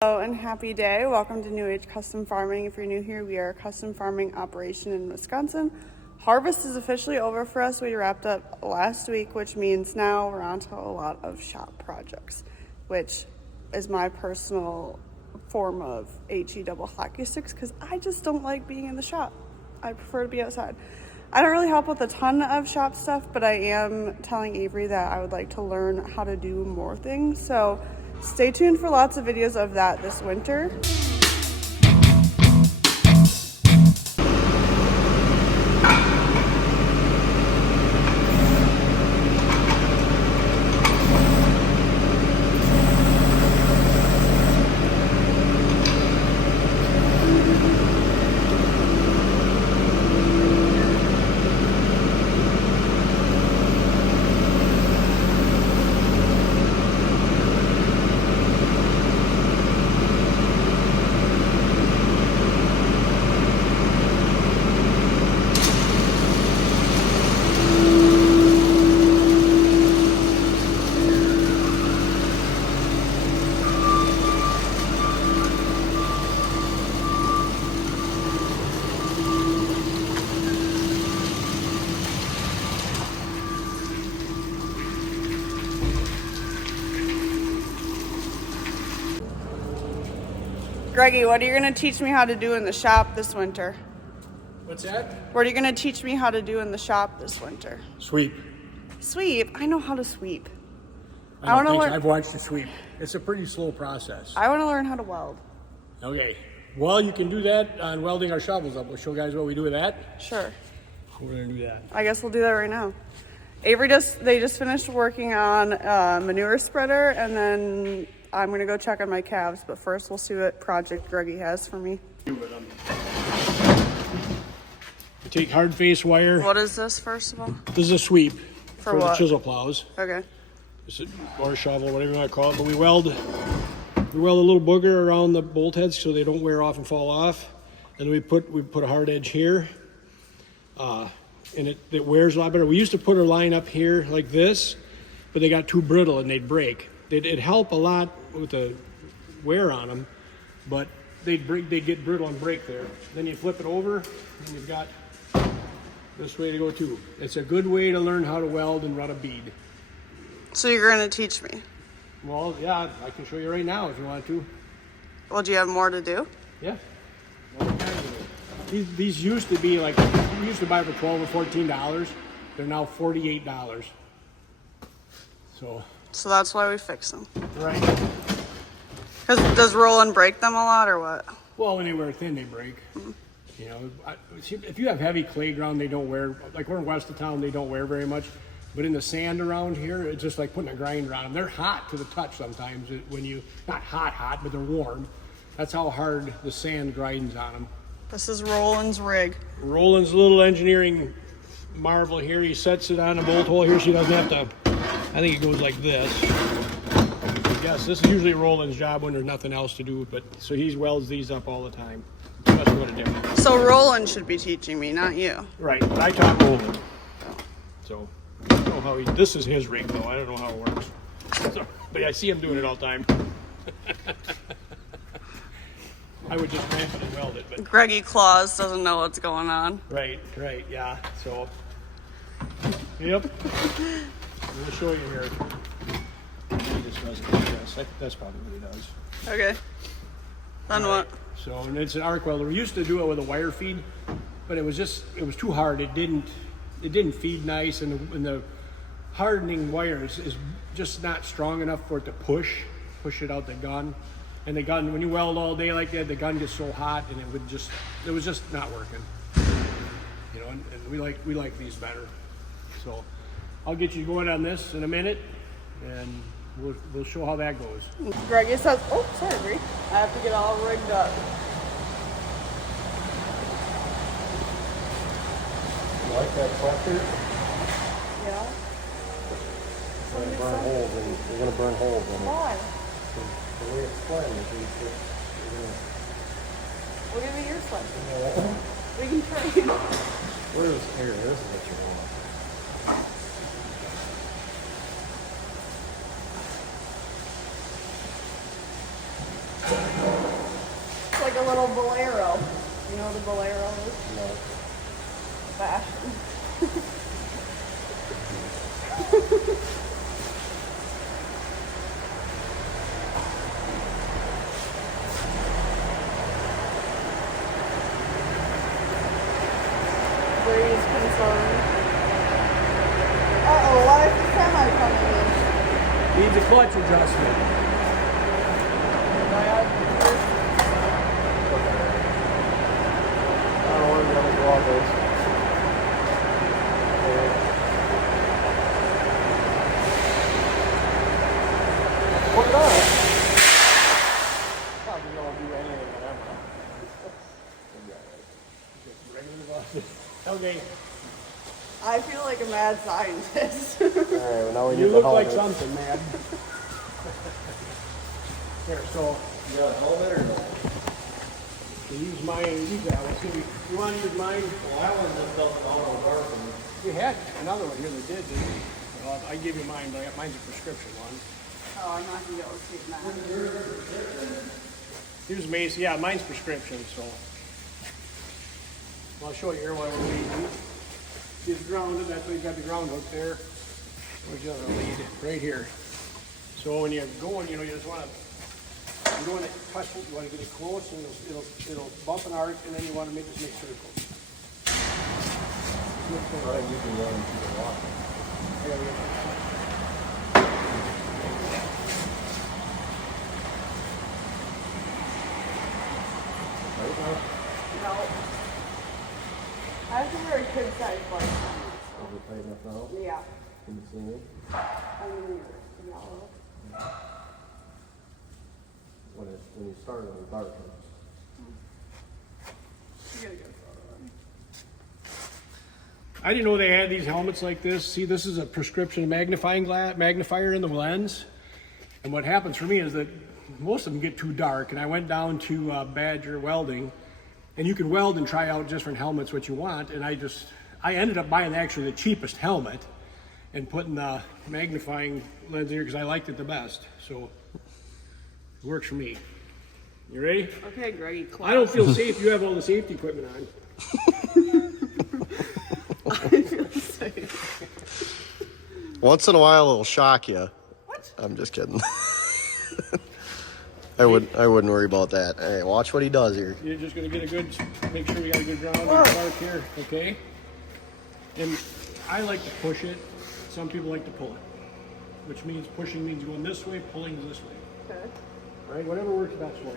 Hello and happy day. Welcome to New Age Custom Farming. If you're new here, we are a custom farming operation in Wisconsin. Harvest is officially over for us. We wrapped up last week, which means now we're on to a lot of shop projects, which is my personal form of HE double hockey sticks because I just don't like being in the shop. I prefer to be outside. I don't really help with a ton of shop stuff, but I am telling Avery that I would like to learn how to do more things. So stay tuned for lots of videos of that this winter. Greggy, what are you going to teach me how to do in the shop this winter? What's that? What are you going to teach me how to do in the shop this winter? Sweep. Sweep? I know how to sweep. I've watched you sweep. It's a pretty slow process. I want to learn how to weld. Okay. Well, you can do that on welding our shovels up. We'll show guys what we do with that. Sure. We're going to do that. I guess we'll do that right now. Avery they just finished working on a manure spreader, and then I'm going to go check on my calves, but first we'll see what project Greggy has for me. You take hard face wire. What is this, first of all? This is a sweep For the what? chisel plows. Okay. It's or shovel, whatever you want to call it. But we weld a little booger around the bolt heads so they don't wear off and fall off. And we put a hard edge here. And it wears a lot better. We used to put a line up here like this, but they got too brittle and they'd break. It'd help a lot with the wear on them, but they'd get brittle and break there. Then you flip it over and you've got this way to go too. It's a good way to learn how to weld and run a bead. So you're going to teach me? Well, yeah, I can show you right now if you want to. Well, do you have more to do? Yeah. These used to be like, we used to buy for $12 or $14. They're now $48. So that's why we fix them. Right. Does Roland break them a lot or what? Well, when they wear thin, they break. Mm-hmm. You know, if you have heavy clay ground, they don't wear, like we're in west of town, they don't wear very much. But in the sand around here, it's just like putting a grinder on them. They're hot to the touch sometimes when not hot, but they're warm. That's how hard the sand grinds on them. This is Roland's rig. Roland's little engineering marvel here. He sets it on a bolt hole here so he doesn't have to, I think it goes like this. Yes, this is usually Roland's job when there's nothing else to do, but so he welds these up all the time. That's what it is. So Roland should be teaching me, not you. Right, but I taught Roland. So I don't know how this is his rig though. I don't know how it works. So, but I see him doing it all the time. I would just clamp it and weld it. But Greggy Claus doesn't know what's going on. Right, yeah. So, yep. I'm gonna show you here. He just doesn't do this. That's probably what he does. Okay. Then right. what? So, and it's an arc welder. We used to do it with a wire feed, but it was too hard. It didn't feed nice, and the hardening wires is just not strong enough for it to push it out the gun. And the gun, when you weld all day like that, the gun gets so hot, and it was just not working. You know, and we like these better. So I'll get you going on this in a minute, and we'll show how that goes. Greggy says, oh, sorry, Bree. I have to get all rigged up. You like that collector? Yeah. We're gonna burn holes in it. Why? The way it's flame is We'll give me your slice. Yeah. We can trade. Where is here? This is what you want. a little bolero. You know what a bolero is? No. Fashion. Breeze concerned. Uh-oh, why is the semi coming in? Needs a clutch adjustment. I don't want to go off this. Put it on. Probably don't do anything whatever. Okay. I feel like a mad scientist. Alright, well now we need You the look helmet. like something, man. Here, so You got a helmet or no? you use mine. Use that one. See, you want to use mine? Well, that one just doesn't auto darken. You had another one here that did, didn't you? Well, I give you mine, but mine's a prescription one. Oh, I'm not gonna be able to keep that. Here's Macy. Yeah, mine's prescription, so. I'll show you here what we're leading. It's grounded. That's why you got the ground hook there. Where's the other lead? Right here. So when you're going, you just want to. You don't want to touch it. You want to get it close, and it'll bump and arc, and then you want to make circles. Alright, you can run and keep it walking. Yeah, we got Right now? No. I have to wear a kid size bike. Is it tight enough now? Yeah. Can you see me? I'm in yellow. When you start on the dark. You gotta go photo. I didn't know they had these helmets like this. See, this is a prescription magnifier in the lens. And what happens for me is that most of them get too dark. And I went down to Badger Welding, and you can weld and try out different helmets what you want. And I ended up buying actually the cheapest helmet and putting the magnifying lens here because I liked it the best. So it works for me. You ready? Okay, Greggy. I don't feel safe. You have all the safety equipment on. I feel safe. Once in a while it'll shock you. What? I'm just kidding. I wouldn't worry about that. Hey, watch what he does here. You're just going to get make sure we got a good ground mark here, okay? And I like to push it. Some people like to pull it, which means pushing means going this way, pulling is this way. Okay. All right, whatever works best for you.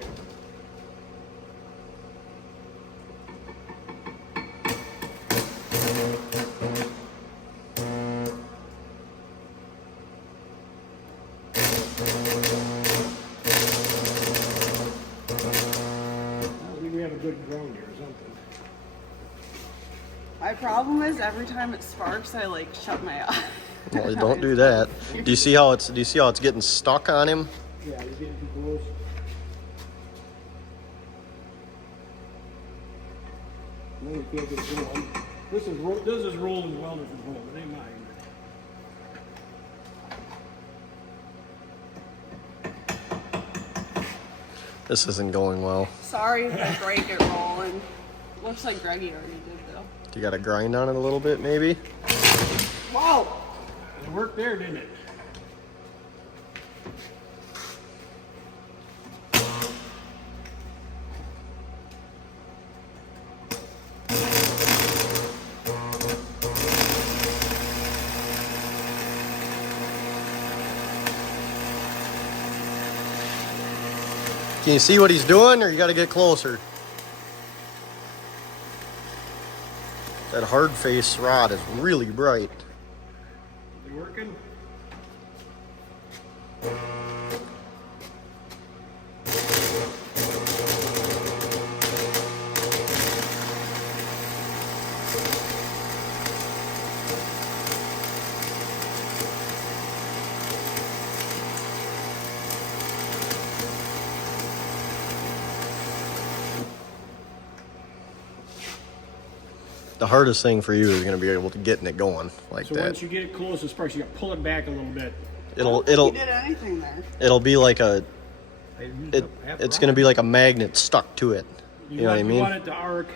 We have a good ground here or something. My problem is every time it sparks, I like shut my eye. Well, don't do that. Do you see how it's getting stuck on him? Yeah, you're getting too close. Then we can't get it going. This is Roland's welder from home. It ain't mine. This isn't going well. Sorry if I break it rolling. Looks like Greggy already did though. You got to grind on it a little bit, maybe. Wow. It worked there, didn't it? Can you see what he's doing, or you got to get closer? That hard face rod is really bright. They working? The hardest thing for you is going to be able to getting it going like So that. once you get it close to sparks, you got to pull it back a little bit. It'll He did anything there. it'll be like a it's going to be like a magnet stuck to it. You know what I mean? You want it to arc.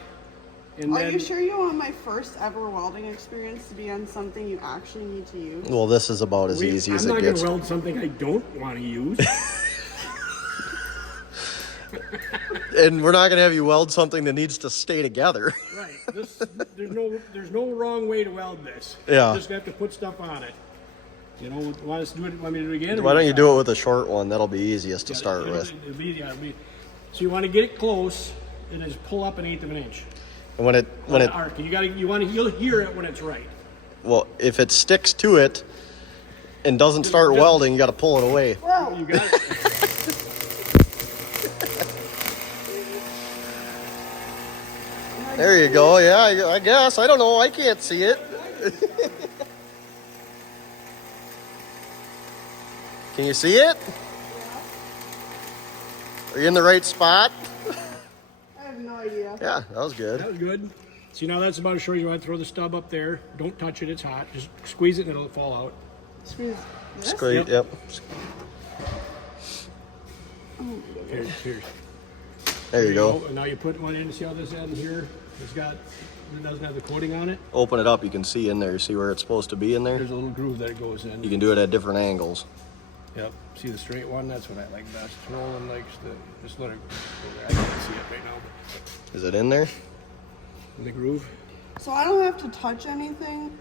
And Are then, you sure you want my first ever welding experience to be on something you actually need to use? Well, this is about as easy as it I'm not gets. going to weld something I don't want to use. And we're not going to have you weld something that needs to stay together. Right. There's no wrong way to weld this. Yeah. You just have to put stuff on it. You know, want us to do it? Want me to do it again? Why don't you do it with a short one? That'll be easiest to start with. So you want to get it close and just pull up 1/8 of an inch. And when it arc. You'll hear it when it's right. well, if it sticks to it and doesn't start welding, you got to pull it away. You got it. There you go. Yeah, I guess. I don't know. I can't see it. Can you see it? Are you in the right spot? I have no idea. Yeah, that was good. That was good. See, now that's about as short. You want to throw the stub up there. Don't touch it. It's hot. Just squeeze it and it'll fall out. Squeeze this? Squeeze, yep. Here. There you go. And now you put one in. See how this end here? It doesn't have the coating on it. Open it up. You can see in there. See where it's supposed to be in there? There's a little groove that it goes in. You can do it at different angles. Yep. See the straight one? That's what I like best. Roland likes to just let it go there. I can't see it right now. Is it in there? In the groove? So I don't have to touch anything?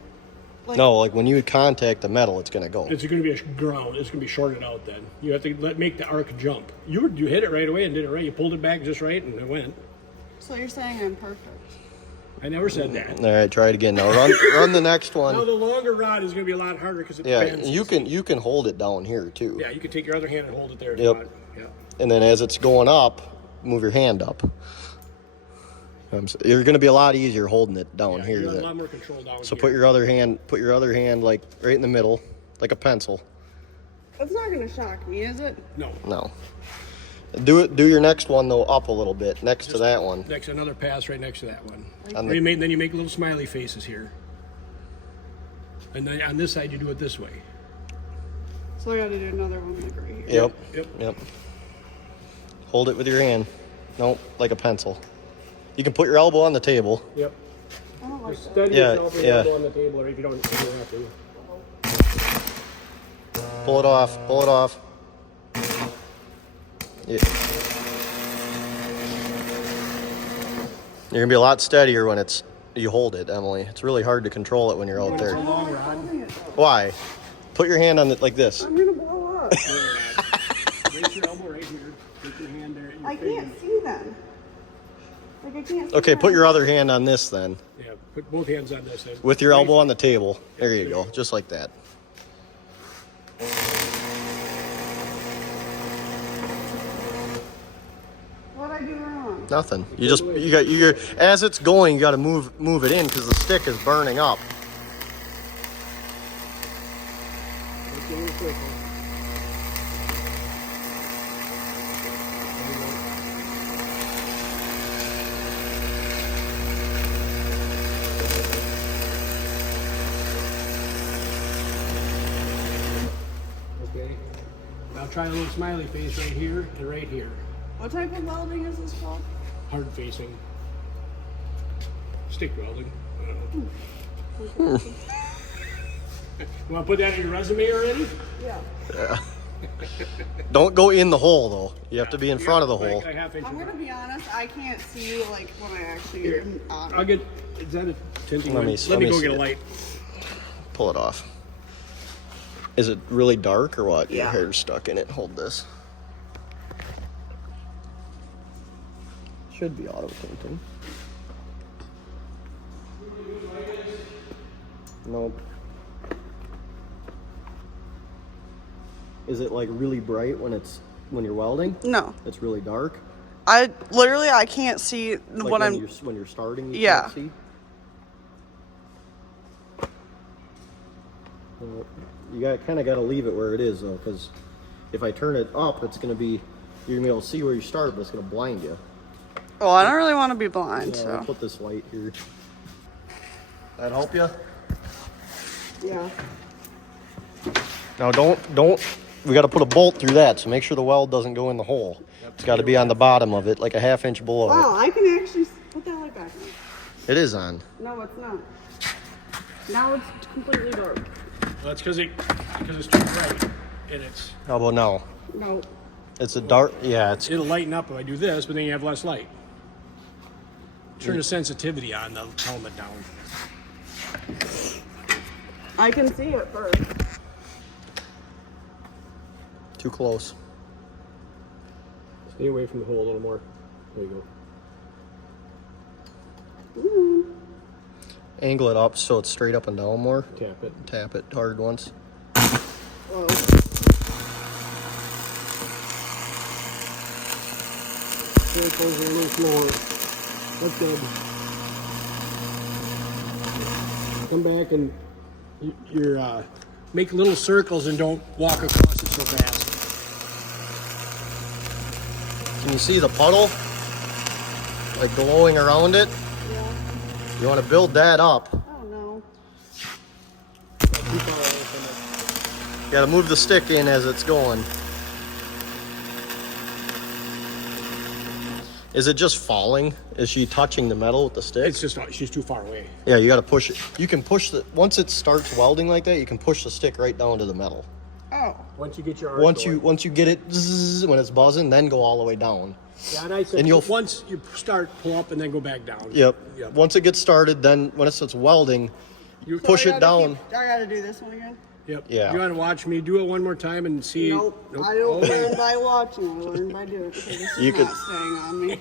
No, like when you contact the metal, it's going to go. It's going to be a ground. It's going to be shorted out then. You have to make the arc jump. You hit it right away and did it right. You pulled it back just right and it went. So you're saying I'm perfect? I never said that. All right, try it again. Now run the next one. Now the longer rod is going to be a lot harder because it bends. you can hold it down here too. Yeah, you can take your other hand and hold it there. If Yep. you want. Yeah. And then as it's going up, move your hand up. You're going to be a lot easier holding it down here. You have a lot more control down So here. put your other hand like right in the middle, like a pencil. That's not going to shock me, is it? No. No. Do your next one though up a little bit next to that one. Next, another pass right next to that one. On Then you make little smiley faces here. And then on this side, you do it this way. So I got to do another one like right here. Yep. Hold it with your hand. Nope, like a pencil. You can put your elbow on the table. Yep. I don't like that. Steady Yeah, yourself with your elbow on the table, or if you don't have to. Pull it off. Yeah. You're gonna be a lot steadier when you hold it, Emily. It's really hard to control it when you're out there. Long rod. Why? Put your hand on it like this. I'm going to blow up. Raise your elbow right here. Put your hand there. I can't see them. Like I can't see Okay, them. put your other hand on this then. Yeah, put both hands on this. Then. With your elbow on the table. There you go, just like that. What'd I do wrong? Nothing. You as it's going, you got to move it in because the stick is burning up. Okay. Now try a little smiley face right here and right here. What type of welding is this called? Hard facing. Stick welding. I don't know. You want to put that in your resume already? Yeah. Don't go in the hole though. You have to be in front of the hole. Like a half inch. I'm going to be honest, I can't see like when I actually am on it. I'll get. Is that a tinting? Let one? me Let me go see get a it. light. Pull it off. Is it really dark or what? Yeah. Your hair's stuck in it. Hold this. Should be auto tinting. Nope. Is it like really bright when you're welding? No. It's really dark. I can't see Like what I'm. when you're starting. You Yeah. Can't see. You kind of got to leave it where it is though, because if I turn it up, you're gonna be able to see where you start, but it's gonna blind you. Oh, I don't really want to be blind, I'll so. put this light here. That help you? Yeah. Now don't we got to put a bolt through that, so make sure the weld doesn't go in the hole. It's got to be on the bottom of it, like a 1/2 inch below it. Wow, I can actually put that light back on. It is on. No, it's not. Now it's completely dark. Well, that's because it's too bright, and it's. How about now? No. It's a dark. Yeah, it's. It'll lighten up if I do this, but then you have less light. Turn the sensitivity on the helmet down. I can see it first. Too close. Stay away from the hole a little more. There you go. Ooh. Angle it up so it's straight up and down more. Tap it. Tap it hard once. Whoa. Circles are a little slower. That's good. Come back and you're make little circles and don't walk across it so fast. Can you see the puddle? Like glowing around it? Yeah. You want to build that up. Oh no. Too far away from You got to move the stick in as it's going. Is it just falling? Is she touching the metal with the it. stick? It's just she's too far away. Yeah, you got to push it. You can push the, once it starts welding like that, you can push the stick right down to the metal. Oh. Once you get your arc Once you get it, zzz, when it's buzzing, then go all the way down. Yeah, and I said and you'll- once you start, pull up and then go back down. Yep. Yep. Once it gets started, then when it starts welding, You push it down. I gotta do this one again? Yep. Yeah. You want to watch me do it one more time and see? Nope. I don't learn by watching. I learn by doing it. Okay, this is You not could- staying on me.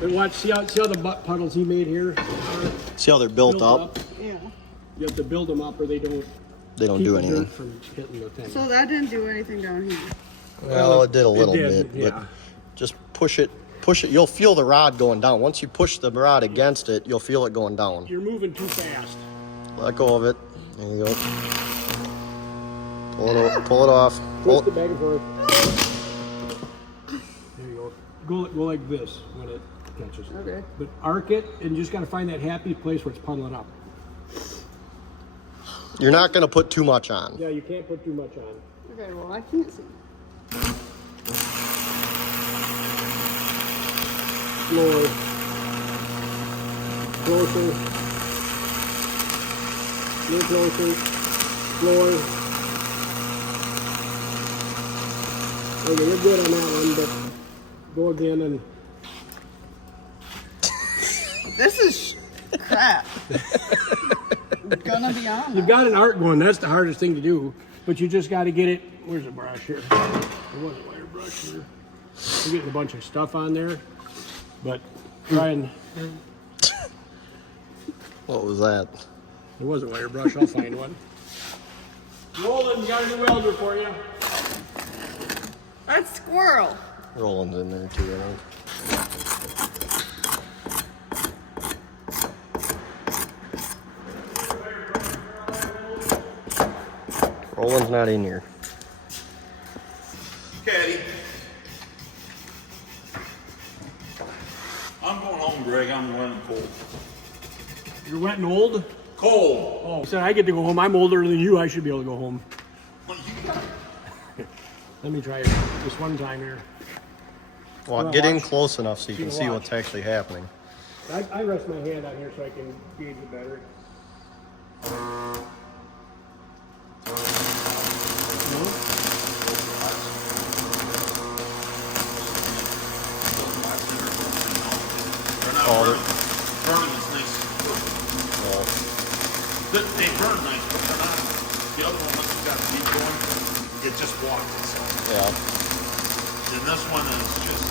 But watch, see how the butt puddles he made here are See how they're built up? Yeah. You have to build them up or they don't. They don't keep do the anything. dirt from hitting the thing. So that didn't do anything down here. Well, it did a little did, bit, yeah. but just push it. Push it. You'll feel the rod going down. Once you push the rod against it, you'll feel it going down. You're moving too fast. Let go of it. There you go. Pull it off. Twist it back and forth. There you go. Go like this when it catches. Okay. But arc it, and you just got to find that happy place where it's puddling up. You're not going to put too much on. Yeah, you can't put too much on. Okay, well, I can't see. Slower. Closer. A little closer. Slower. Okay, you're good on that one, but go again and This is crap. I'm gonna be honest. you've got an arc going. That's the hardest thing to do, but you just got to get it. Where's the brush here? There was a wire brush here. We're getting a bunch of stuff on there, but try and. What was that? There was a wire brush. I'll find one. Roland, got a new welder for you. That's squirrel. Roland's in there too, I think. Roland's not in here. Caddy. I'm going home, Greg. I'm running cold. You're wet and old. Cold. Oh, so I get to go home. I'm older than you. I should be able to go home. What you got? Let me try it this one time here. Well, Wanna get in watch? close enough so you can Wanna see watch? what's actually happening. I rest my hand out here so I can gauge it better. They're not Oh, burning. Burning is nice. Well, They burn nice, but they're not. The other one, once you got the bead going, it just walks itself. yeah. And this one is just.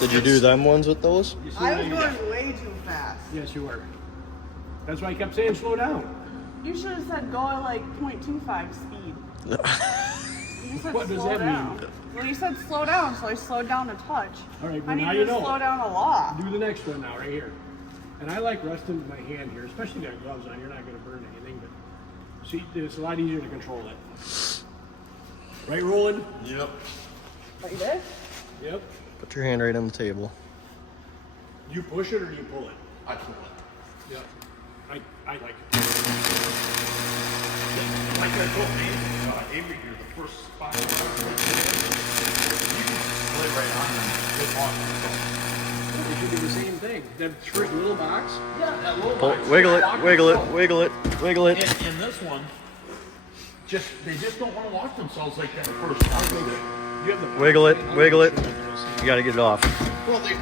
Did you do them ones with those? You see I how was you- going way too fast. Yes, you were. That's why I kept saying slow down. You should have said go at like 0.25 speed. You said What does slow that down. mean? Well, you said slow down, so I slowed down a touch. All right, I well, need now to you know. slow down a lot. Do the next one now, right here. And I like resting my hand here, especially if you got gloves on. You're not going to burn anything, but see, it's a lot easier to control it. Right, Roland? Yep. Like this? Yep. Put your hand right on the table. Do you push it or do you pull it? I pull it. Yep. I like it. Like I told Avery here, the first spot you can lay right on and get on. You should do the same thing. That little box. Yeah, that little Pull, box. wiggle it, wiggle it, wiggle it, wiggle it. In this one, they just don't want to lock themselves like that first time. You have the Wiggle it, wiggle it. You gotta get it off. Well, they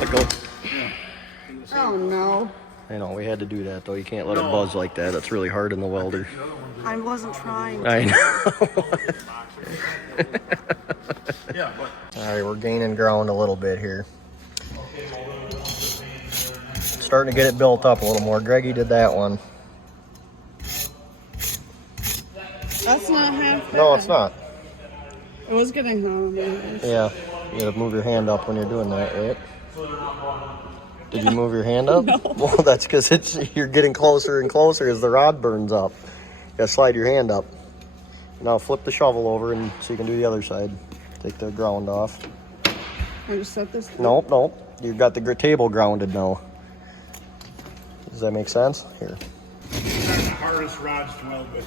Let go. Oh no. I know, we had to do that though. You can't let it buzz like that. It's really hard in the welder. I wasn't trying. I know. Yeah, but Alright, we're gaining ground a little bit here. Starting to get it built up a little more. Greggy did that one. That's not half No, bad. it's not. It was getting home. Yeah, you gotta move your hand up when you're doing that, right? Did you move your hand up? No. Well, that's because you're getting closer and closer as the rod burns up. You gotta slide your hand up. Now flip the shovel over and so you can do the other side. Take the ground off. I just set this. Nope, nope. You've got the table grounded now. Does that make sense? Here, These are the hardest rods to weld with.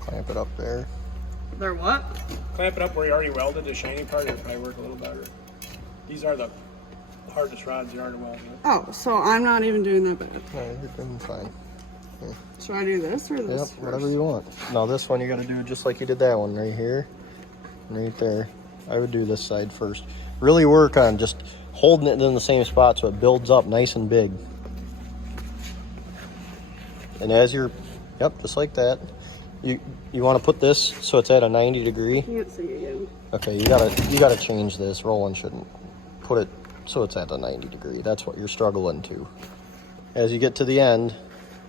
clamp it up there. They're what? Clamp it up where you already welded. The shiny part, it'll probably work a little better. These are the hardest rods there are to weld with. Oh, so I'm not even doing that bad. No, you're doing fine. Should I do this or Yep, this? whatever you want. Now this one you gotta do just like you did that one, right here, and right there. I would do this side first. Really work on just holding it in the same spot so it builds up nice and big. And as you're, yep, just like that. You want to put this so it's at a 90 degree. Can't see again. Okay, you gotta change this. Roland shouldn't put it so it's at a 90 degree. That's what you're struggling to. As you get to the end,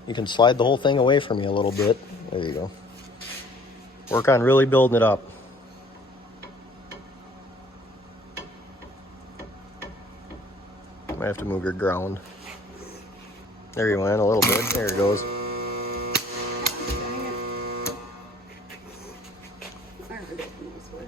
you can slide the whole thing away from you a little bit. There you go. Work on really building it up. Might have to move your ground. There you went a little bit. There it goes. Dang it. I already did this way.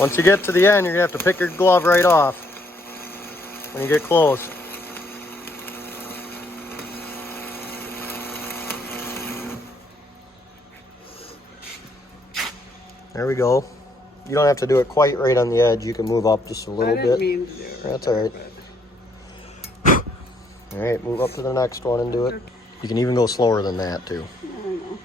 Once you get to the end, you're gonna have to pick your glove right off when you get close. There we go. You don't have to do it quite right on the edge. You can move up just a little I didn't bit. mean to do it. That's all right. All right, move up to the next one and do it. You can even go slower than that too. I don't know.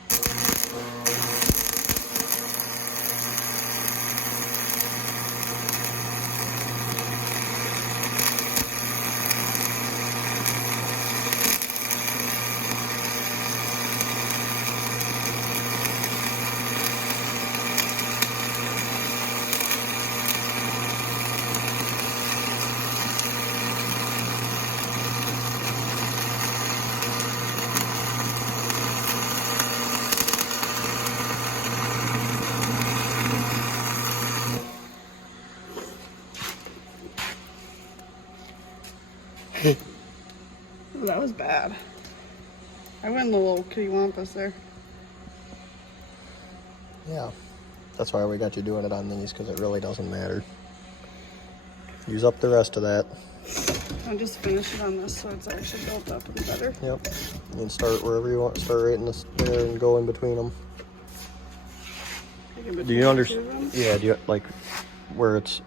Ooh, that was bad. I went in the little kitty wampus there. Yeah, that's why we got you doing it on these, because it really doesn't matter. Use up the rest of that. I'll just finish it on this so it's actually built up and better. Yep. You can start wherever you want. Start right in this there and go in between them. Do you understand? Yeah. Do you like where it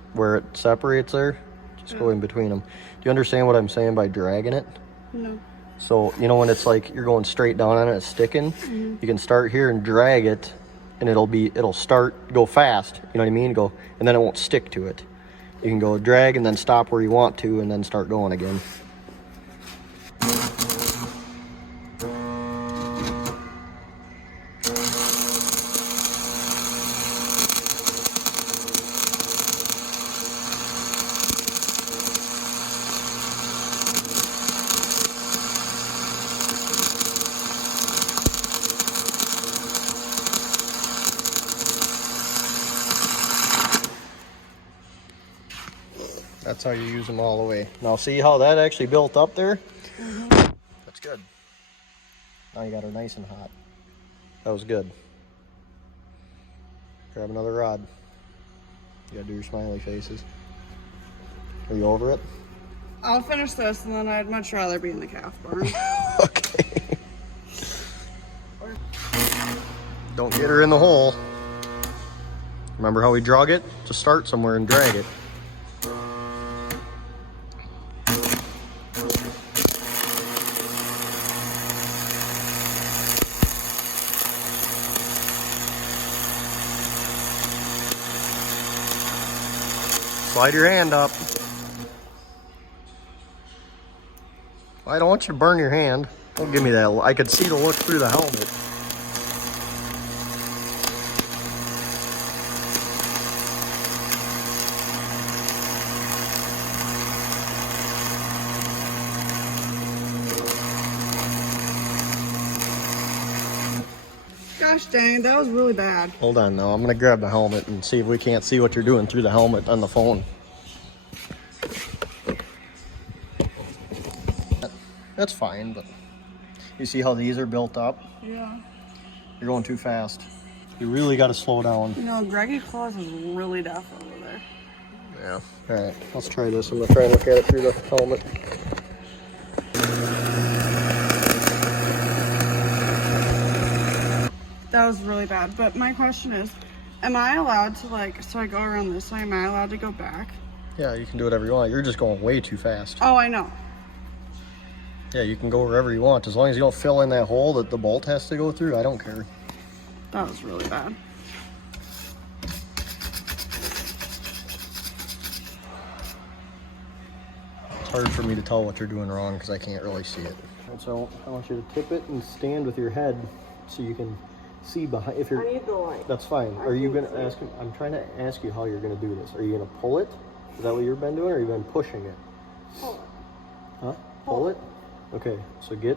separates there? Just go in between them. Do you understand what I'm saying by dragging it? No. So you know when it's like you're going straight down on it, it's sticking. You can start here and drag it, and it'll start go fast. You know what I mean? Go, and then it won't stick to it. You can go drag and then stop where you want to, and then start going again. That's how you use them all the way. Now see how that actually built up there? That's good. Now you got her nice and hot. That was good. Grab another rod. You gotta do your smiley faces. Are you over it? I'll finish this and then I'd much rather be in the calf barn. Okay. Don't get her in the hole. Remember how we drug it? Just start somewhere and drag it. Slide your hand up. I don't want you to burn your hand. Don't give me that. I could see the look through the helmet. Gosh dang, that was really bad. Hold on now. I'm going to grab the helmet and see if we can't see what you're doing through the helmet on the phone. That's fine, but you see how these are built up? Yeah. You're going too fast. You really got to slow down. You know, Greggy Claus is really deaf over there. Yeah. All right, let's try this. I'm going to try and look at it through the helmet. That was really bad. But my question is, am I allowed to, like, so I go around this way, am I allowed to go back? Yeah, you can do whatever you want. You're just going way too fast. Oh, I know. Yeah, you can go wherever you want. As long as you don't fill in that hole that the bolt has to go through, I don't care. That was really bad. It's hard for me to tell what you're doing wrong because I can't really see it. And so I want you to tip it and stand with your head so you can see behind. If you're, I need the light. that's fine. Are you gonna ask? I'm trying to ask you how you're gonna do this. Are you gonna pull it? Is that what you've been doing, or you've been pushing it? Pull it. Huh? Pull it. Okay. So get,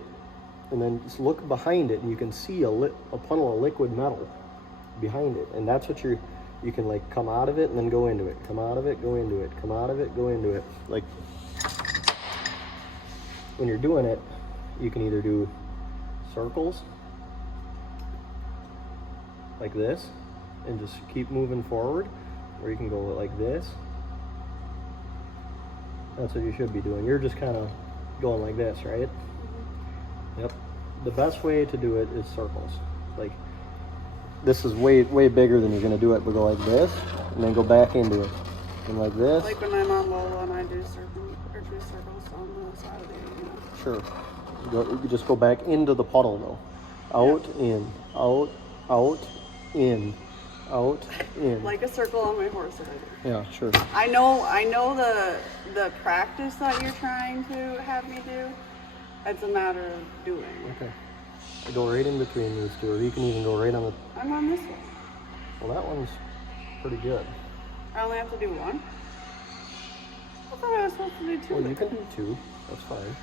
and then just look behind it, and you can see a puddle of liquid metal behind it, and that's what you can like come out of it and then go into it. Come out of it, go into it. Come out of it, go into it. Like when you're doing it, you can either do circles like this and just keep moving forward, or you can go like this. That's what you should be doing. You're just kind of going like this, right? Yep. The best way to do it is circles. Like this is way bigger than you're going to do it, but go like this and then go back into it and like this. Like when I'm on Lola and I do circles on the side of the Sure. You just go back into the puddle though. Out, in, out, out, in, out, in. like a circle on my horse that I do. Yeah, sure. I know the practice that you're trying to have me do. It's a matter of doing. Okay. Go right in between these two, or you can even go right on the. I'm on this one. Well, that one's pretty good. I only have to do one? I thought I was supposed to do two. Well, you can do two. That's fine.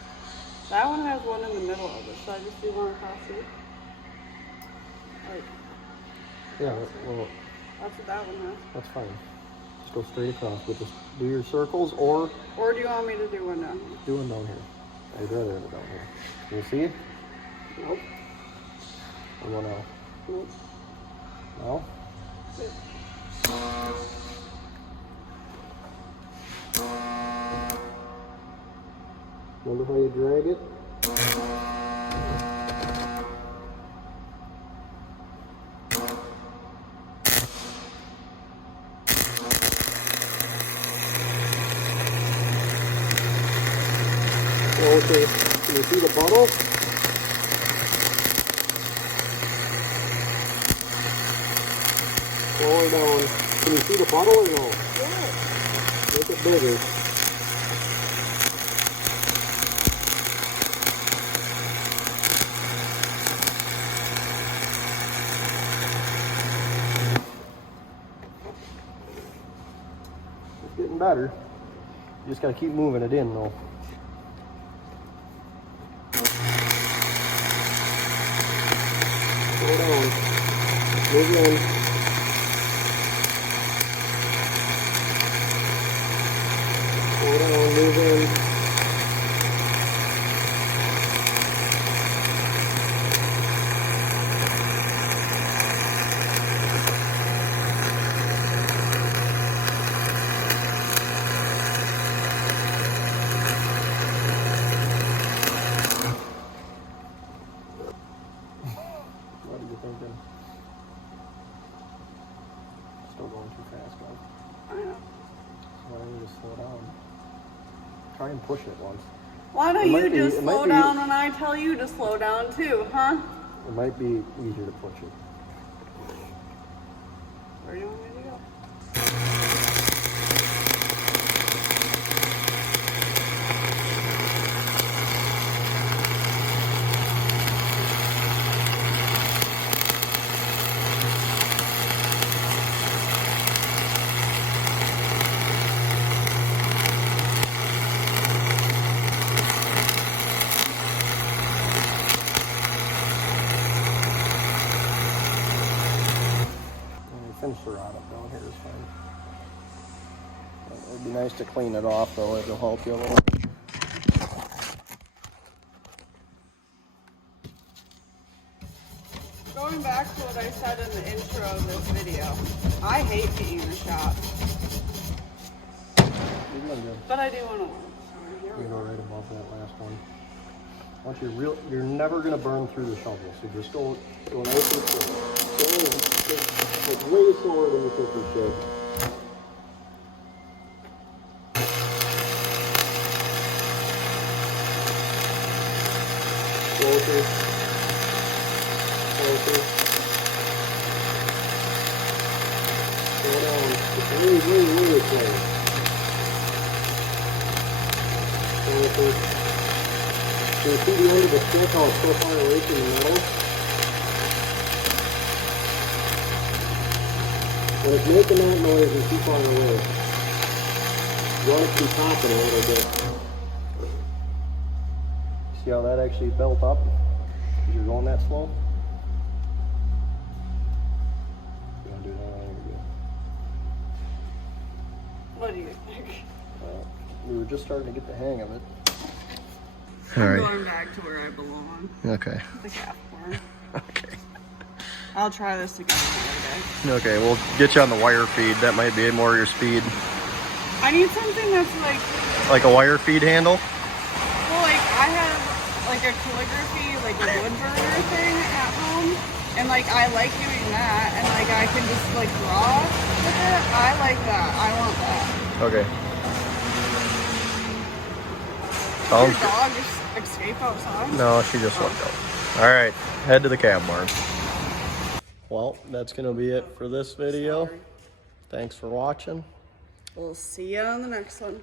That one has one in the middle of it. Should I just do one across here? Like, Yeah, well, that's what that one has. that's fine. Just go straight across, but just do your circles, or Or do you want me to do one down here? do one down here. I'd rather have it down here. Can you see it? Nope. And one out. Nope. No? Remember how you drag it? Okay, can you see the puddle? Slow it down. Can you see the puddle or no? Yeah. Make it bigger. It's getting better. You just gotta keep moving it in though. Slow down. Move in. Slow slow down. Try and push it once. Why don't you just slow down when I tell you to slow down too, huh? It might be easier to push it. Where do you want me to go? Finish the rod up down here is fine. It'd be nice to clean it off though, it'll help you a little. Going back to what I said in the intro of this video, I hate being in the shop, You're doing good. but I do want to learn. So You go right above that last one. Once you're never gonna burn through the shovel, so just go nice and slow. Like way slower than you think you should. Closer. Closer. Slow down. It's really slow. Closer. So you see the end of the stick how it's so far away from the metal? When it's making that noise and too far away, you want it to be popping a little bit. See how that actually built up? Because you're going that slow? You want to do that while you're good. what do you think? We were just starting to get the hang of it. I'm going back to where I belong. Okay. The calf corn. Okay. I'll try this again another day. Okay, we'll get you on the wire feed. That might be more your speed. I need something that's Like a wire feed handle? well, like I have like a calligraphy, like a wood burner thing at home, and like I like doing that, and like I can just like draw with it. I like that. I want that. Okay. Did Sounds your dog just escape outside? No, she just walked out. All right, head to the cab barn. Well, that's going to be it for this video. Sorry. Thanks for watching. We'll see you on the next one.